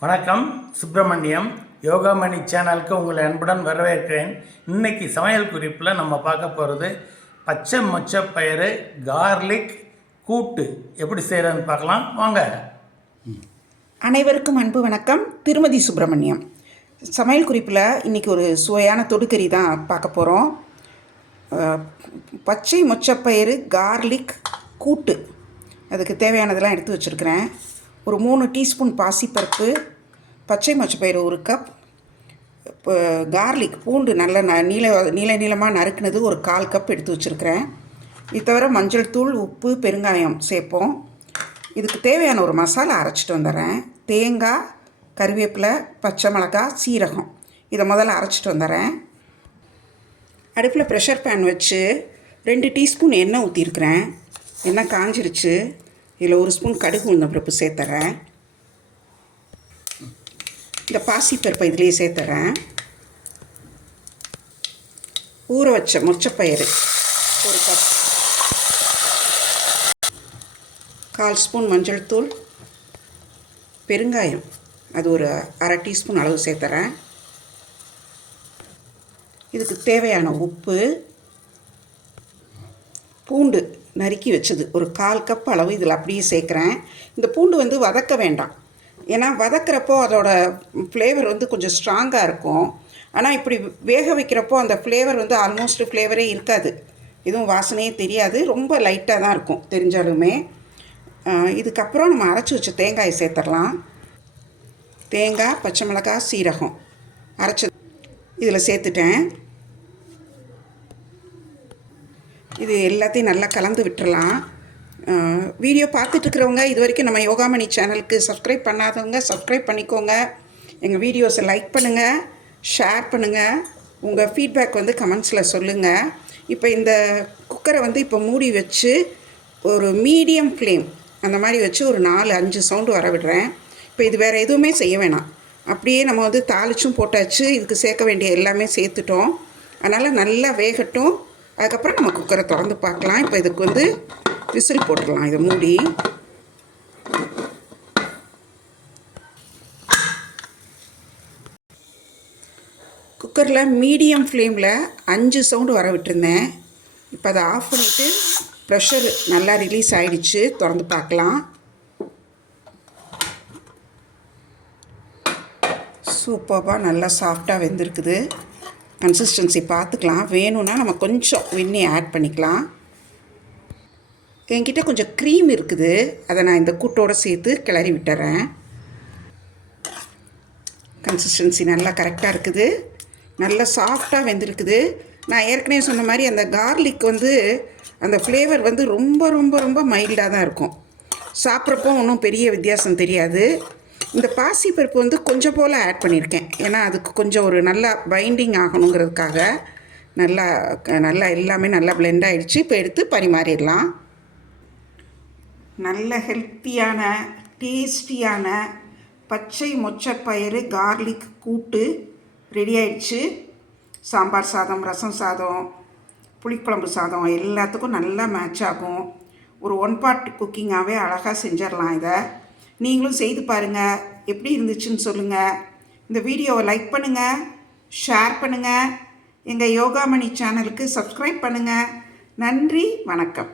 வணக்கம் சுப்பிரமணியம். யோகாமணி சேனலுக்கு உங்களை அன்புடன் வரவேற்கிறேன். இன்னைக்கு சமையல் குறிப்பில் நம்ம பார்க்க போகிறது பச்சை மொச்சப்பயிறு கார்லிக் கூட்டு. எப்படி செய்கிறதுன்னு பார்க்கலாம். வாங்க. அனைவருக்கும் அன்பு வணக்கம். திருமதி சுப்பிரமணியம். சமையல் குறிப்பில் இன்றைக்கி ஒரு சுவையான தொடுக்கறி தான் பார்க்க போகிறோம் பச்சை மொச்சப்பயிறு கார்லிக் கூட்டு. அதுக்கு தேவையானதெல்லாம் எடுத்து வச்சுருக்கிறேன். ஒரு மூணு டீஸ்பூன் பாசிப்பருப்பு பச்சை மச்சப்பயிறு ஒரு கப் கார்லிக் பூண்டு நல்ல ந நீள நீள நீளமாக நறுக்குனது ஒரு கால் கப் எடுத்து வச்சுருக்கிறேன். இது தவிர மஞ்சள் தூள் உப்பு பெருங்காயம் சேர்ப்போம். இதுக்கு தேவையான ஒரு மசாலா அரைச்சிட்டு வந்துடுறேன். தேங்காய் கருவேப்பிலை பச்சை மிளகாய் சீரகம். இதை முதல்ல அரைச்சிட்டு வந்துடுறேன். அடுப்பில் ப்ரெஷர் பேன் வச்சு ரெண்டு டீஸ்பூன் எண்ணெய் ஊற்றிருக்கிறேன் எண்ணெய் காஞ்சிருச்சு. இதில் ஒரு ஸ்பூன் கடுகு உளுந்தம்பருப்பு சேர்த்துறேன். இந்த பாசிப்பருப்பை இதுலேயே சேர்த்துறேன். ஊற வச்ச முச்சப்பயிறு ஒரு கப். கால் ஸ்பூன் மஞ்சள் தூள். பெருங்காயம் அது ஒரு அரை டீஸ்பூன் அளவு சேர்த்துறேன். இதுக்கு தேவையான உப்பு பூண்டு நறுக்கி வச்சது. ஒரு கால் கப் அளவு இதில் அப்படியே சேர்க்குறேன். இந்த பூண்டு வந்து வதக்க வேண்டாம். ஏன்னா வதக்கிறப்போ அதோட ஃப்ளேவர் வந்து கொஞ்சம் ஸ்ட்ராங்காக இருக்கும். ஆனால் இப்படி வேக வைக்கிறப்போ அந்த ஃப்ளேவர் வந்து ஆல்மோஸ்ட் ஃப்ளேவரே இருக்காது. எதுவும் வாசனையே தெரியாது. ரொம்ப லைட்டாக தான் இருக்கும் தெரிஞ்சாலுமே. இதுக்கப்புறம் நம்ம அரைச்சி வச்ச தேங்காயை சேர்த்துடலாம். தேங்காய் பச்சை மிளகாய் சீரகம். அரைச்சி இதில் சேர்த்துட்டேன். இது எல்லாத்தையும் நல்லா கலந்து விட்டுறலாம். வீடியோ பார்த்துட்ருக்குறவங்க இது வரைக்கும் நம்ம யோகாமணி சேனலுக்கு சப்ஸ்கிரைப் பண்ணாதவங்க சப்ஸ்கிரைப் பண்ணிக்கோங்க. எங்கள் வீடியோஸை லைக் பண்ணுங்கள் ஷேர் பண்ணுங்கள் உங்கள் ஃபீட்பேக் வந்து கமெண்ட்ஸில் சொல்லுங்கள் இப்போ இந்த குக்கரை வந்து இப்போ மூடி வச்சு ஒரு மீடியம் ஃப்ளேம் அந்த மாதிரி வச்சு ஒரு நாலு அஞ்சு சவுண்டு வர விடுறேன். இப்போ இது வேறு எதுவுமே செய்ய வேணாம். அப்படியே நம்ம வந்து தாளிச்சும் போட்டாச்சு இதுக்கு சேர்க்க வேண்டிய எல்லாமே சேர்த்துட்டோம். அதனால் நல்லா வேகட்டும். அதுக்கப்புறம் நம்ம குக்கரை திறந்து பார்க்கலாம். இப்போ இதுக்கு வந்து விசில் போட்டுடலாம். இதை மூடி. குக்கரில் மீடியம் ஃப்ளேமில் அஞ்சு சவுண்டு வர விட்டுருந்தேன். இப்போ அதை ஆஃப் பண்ணிவிட்டு ப்ரெஷர் நல்லா ரிலீஸ் ஆகிடுச்சு திறந்து பார்க்கலாம். சூப்பராக நல்லா சாஃப்டாக வெந்திருக்குது. கன்சிஸ்டன்சி பார்த்துக்கலாம். வேணும்னா நம்ம கொஞ்சம் வெண்ணி ஆட் பண்ணிக்கலாம். என்கிட்ட கொஞ்சம் க்ரீம் இருக்குது. அதை நான் இந்த கூட்டோடு சேர்த்து கிளறி விட்டுறேன். கன்சிஸ்டன்சி நல்லா கரெக்டாக இருக்குது. நல்லா சாஃப்டாக வெந்திருக்குது. நான் ஏற்கனவே சொன்ன மாதிரி அந்த கார்லிக் வந்து அந்த ஃப்ளேவர் வந்து ரொம்ப ரொம்ப ரொம்ப மைல்டாக தான் இருக்கும். சாப்பிட்றப்போ ஒன்றும் பெரிய வித்தியாசம் தெரியாது. இந்த பாசிப்பருப்பு வந்து கொஞ்சம் போல் ஆட் பண்ணியிருக்கேன் ஏன்னா அதுக்கு கொஞ்சம் ஒரு நல்லா பைண்டிங் ஆகணுங்கிறதுக்காக நல்லா நல்லா எல்லாமே நல்லா பிளெண்ட் ஆகிடுச்சு இப்போ எடுத்து பரிமாறிடலாம். நல்ல ஹெல்த்தியான டேஸ்டியான பச்சை மொச்சப்பயிறு கார்லிக் கூட்டு ரெடி ஆயிடுச்சு. சாம்பார் சாதம் ரசம் சாதம் புளிக்குழம்பு சாதம் எல்லாத்துக்கும் நல்லா மேட்ச் ஆகும். ஒரு ஒன் பார்ட் குக்கிங்காகவே அழகாக செஞ்சிடலாம் இதை. நீங்களும் செய்து பாருங்கள் எப்படி இருந்துச்சுன்னு சொல்லுங்கள் இந்த வீடியோவை லைக் பண்ணுங்கள் ஷேர் பண்ணுங்கள் எங்கள் யோகாமணி சேனலுக்கு சப்ஸ்கிரைப் பண்ணுங்கள் நன்றி வணக்கம்.